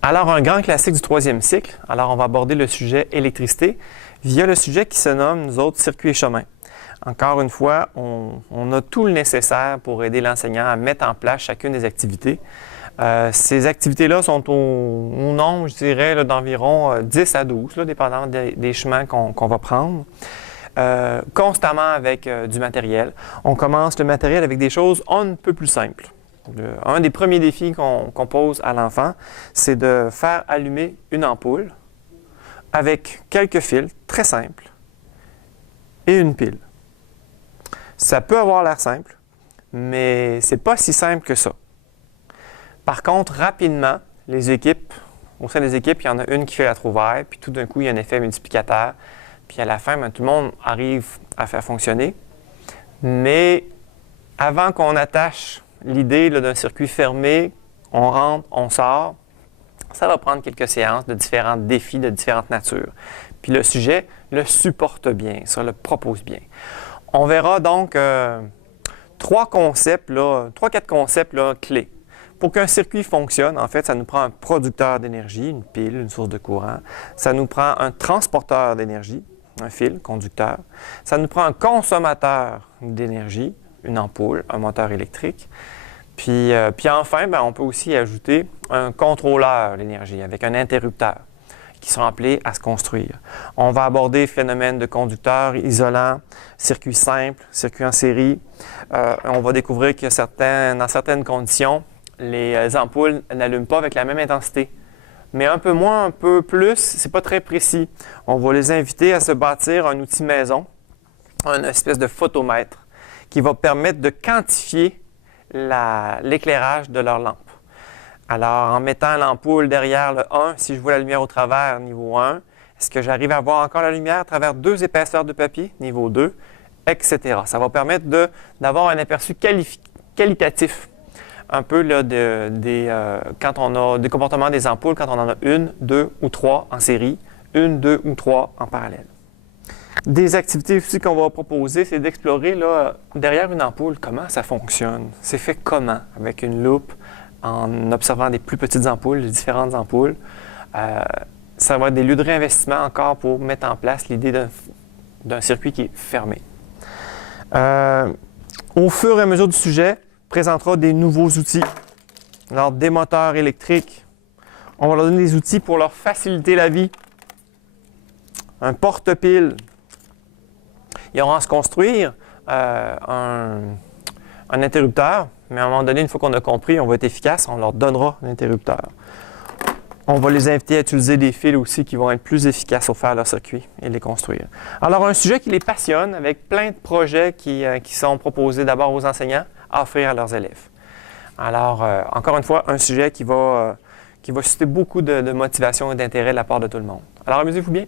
Alors, un grand classique du troisième cycle. Alors, on va aborder le sujet électricité via le sujet qui se nomme, nous autres, circuits et chemins. Encore une fois, on a tout le nécessaire pour aider l'enseignant à mettre en place chacune des activités. Ces activités-là sont au nombre, je dirais, d'environ 10 à 12, là, dépendamment des chemins qu'on va prendre. Constamment avec du matériel. On commence le matériel avec des choses un peu plus simples. Un des premiers défis qu'on pose à l'enfant, c'est de faire allumer une ampoule avec quelques fils très simples et une pile. Ça peut avoir l'air simple, mais c'est pas si simple que ça. Par contre, rapidement, au sein des équipes, il y en a une qui fait la trouvaille, puis tout d'un coup, il y a un effet multiplicateur. Puis à la fin, tout le monde arrive à faire fonctionner. Mais avant qu'on attache l'idée d'un circuit fermé, on rentre, on sort, ça va prendre quelques séances de différents défis de différentes natures. Puis le sujet le supporte bien, ça le propose bien. On verra donc 3-4 concepts clés. Pour qu'un circuit fonctionne, en fait, ça nous prend un producteur d'énergie, une pile, une source de courant. Ça nous prend un transporteur d'énergie, un fil, conducteur. Ça nous prend un consommateur d'énergie, une ampoule, un moteur électrique. Puis enfin, on peut aussi ajouter un contrôleur d'énergie avec un interrupteur qui sont appelés à se construire. On va aborder phénomènes de conducteurs isolants, circuits simples, circuits en série. On va découvrir que dans certaines conditions, les ampoules n'allument pas avec la même intensité. Mais un peu moins, un peu plus, c'est pas très précis. On va les inviter à se bâtir un outil maison, une espèce de photomètre, qui va permettre de quantifier l'éclairage de leur lampe. Alors, en mettant l'ampoule derrière le 1, si je vois la lumière au travers, niveau 1, est-ce que j'arrive à voir encore la lumière à travers 2 épaisseurs de papier, niveau 2, etc. Ça va permettre d'avoir un aperçu qualitatif, un peu là, quand on a des comportements des ampoules, quand on en a 1, 2 ou 3 en série, 1, 2 ou 3 en parallèle. Des activités aussi qu'on va proposer, c'est d'explorer derrière une ampoule comment ça fonctionne. C'est fait comment avec une loupe, en observant des plus petites ampoules, les différentes ampoules. Ça va être des lieux de réinvestissement encore pour mettre en place l'idée d'un circuit qui est fermé. Au fur et à mesure du sujet, on présentera des nouveaux outils. Alors, des moteurs électriques. On va leur donner des outils pour leur faciliter la vie. Un porte-pile. Ils auront à se construire un interrupteur, mais à un moment donné, une fois qu'on a compris, on va être efficace, on leur donnera un interrupteur. On va les inviter à utiliser des fils aussi qui vont être plus efficaces pour faire leur circuit et les construire. Alors, un sujet qui les passionne avec plein de projets qui sont proposés d'abord aux enseignants à offrir à leurs élèves. Alors, encore une fois, un sujet qui va susciter beaucoup de motivation et d'intérêt de la part de tout le monde. Alors, amusez-vous bien.